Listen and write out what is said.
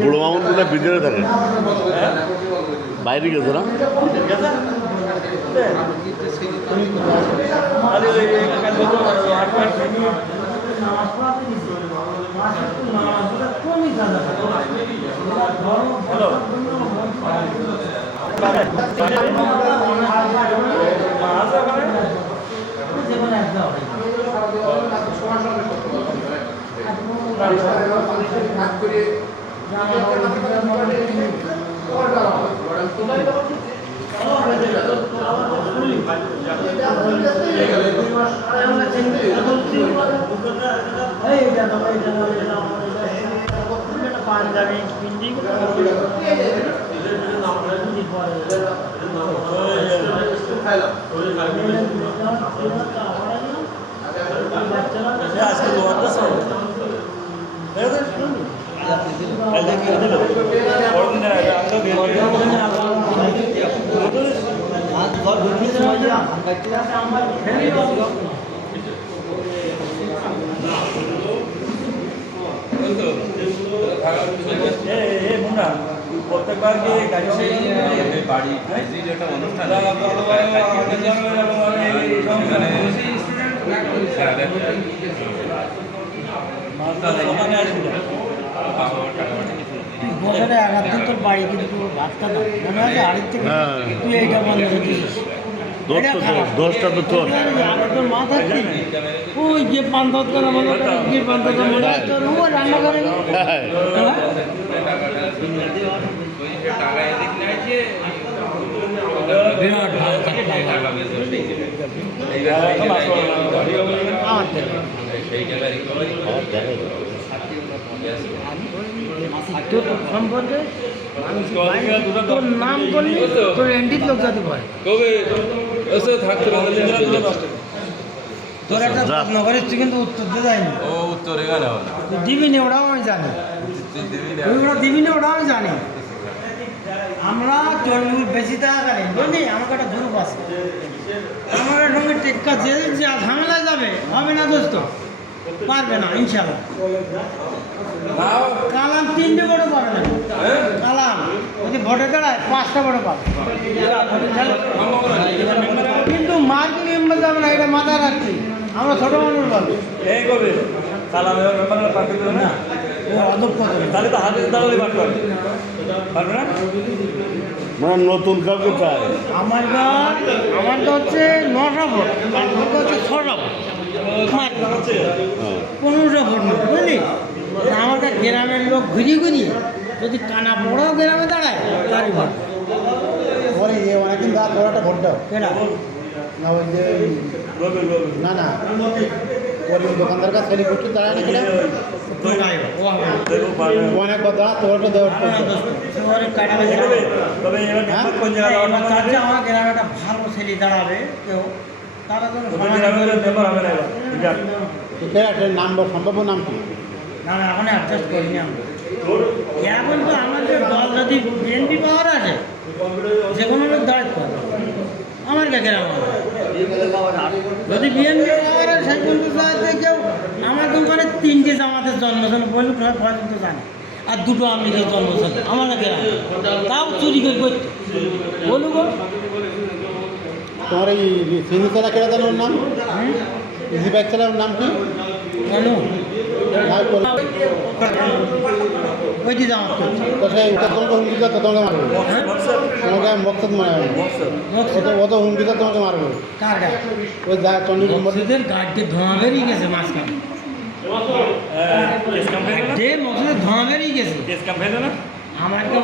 বুড়ো মামুন গুলো ভিতরে থাকে, বাইরে গেছে না? পাঞ্জাবি পিন্ডি প্রত্যেকবার কি গাড়ি বাড়ি একটা অনুষ্ঠান বছরে একাত্তর তোর বাড়ি কিন্তু ভাতটা না মনে আছে আরেক থেকে তুই এইটা বন্ধ করছিস। দোষটা তো তোর। তোর মা থাকবি ওই যে পান্থত করে মনে যে পান্থত মনে তোর ও রান্না করে বিরাট তোর সম্পর্কে তোর নাম করলি তোর এন্টির লোক যাতে ভয় তোর একটা প্রশ্ন করিস তুই কিন্তু উত্তর দিয়ে যায়নি ও উত্তর এখানে দিবি নি ওটাও আমি জানি ওইগুলো দিবি নি ওটাও আমি জানি। আমরা চল্লিশ বেশি টাকা গাড়ি বুঝলি আমার একটা গ্রুপ আছে আমার সঙ্গে টেক্কা যে ঝামেলায় যাবে হবে না দোস্ত পারবে না ইনশাল্লাহ। কালাম 3টে বড় পাবে না কালাম যদি ভোটে দাঁড়ায় 5টা বড় পাবে কিন্তু মার্কিং মেম্বার যাবে না এটা মাথায় রাখছি আমরা ছোটো মানুষ পাবো এই কবে সালাম মেম্বার পার্টি করে না ও অদক্ষ তাহলে তো হাতে দাঁড়ালে পারবে না মানে নতুন কাউকে চাই। আমার তো হচ্ছে 9টা ভোট আর ভোট হচ্ছে 6টা ভোট 15টা ভোট না বুঝলি আমার কাছে গ্রামের লোক ঘুরিয়ে ঘুরিয়ে যদি টানা বড় গ্রামে দাঁড়ায় তারই ভোট পরে অনেকদিন দাঁড়া তোর একটা ভোট দাও কেনা না ওই যে না না পরে দোকানদার কাছে সেলি করছো দাঁড়ায় না কিনা অনেক কথা তোর একটা দেওয়ার আমার গ্রামে একটা ভালো ছেলে দাঁড়াবে কেউ তারা তো নাম্বার সম্ভাব্য নাম কি না না এখন অ্যাডজাস্ট করিনি আমরা এখন তো আমাদের দল যদি বিএনপি পাওয়ার আছে যে কোনো লোক দাঁড়াতে পারবে আমার কাছে যদি বিএনপি পাওয়ার আছে সেই পর্যন্ত চাইতে কেউ আমার দোকানে 3টে জামাতের জন্মদিন বলুক পর্যন্ত জানে আর 2টো আমেরিকার জন্মদিন আমার কাছে তাও চুরি করে করতে বলুক তোমার এই সিনি চালা কেটে দেন ওর নাম ইজি বাইক চালার নাম কি কেন ওইটি জামাত করছে তো সেই ওটা তোমাকে হুমকি দেওয়া তো তোমাকে মারবে তোমাকে মকসদ মানে অত হুমকি দেওয়া তোমাকে মারবে কার গাছ ওই যা চন্ডীগড় মসজিদের গাড়িতে ধোঁয়া বেরিয়ে গেছে মাঝখানে যে মসজিদের ধোঁয়া বেরিয়ে গেছে কেস কাম ফেলে না আমার কেউ